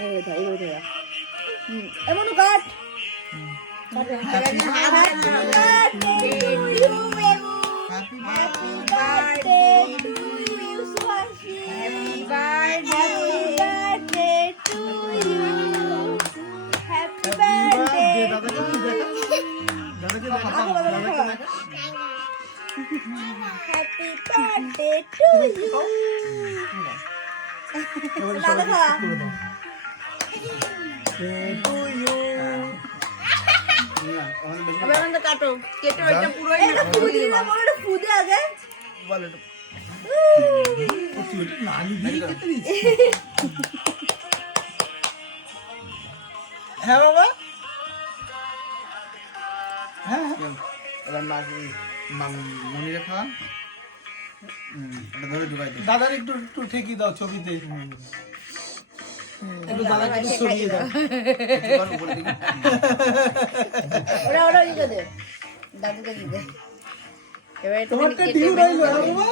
এইভাবে ধর এমন কাট Happy birthday to you, Suhashi. Happy birthday to you. Happy birthday. Happy birthday to you. কাটো কেটে ওইটা পুরো ফুদে না বড় ফুদে আগে বল এটা নানি দিয়ে কেটে দিছি হ্যাঁ বাবা হ্যাঁ এবার মনি রেখা এটা ধরে ঢুকাই দাও দাদার একটু ঠেকি দাও ছবিতে একটু দাদাকে একটু সরিয়ে দাও ওরা দিকে দে দাদুকে দিবে এবারে তোমারটা ডিউ রইলো বাবা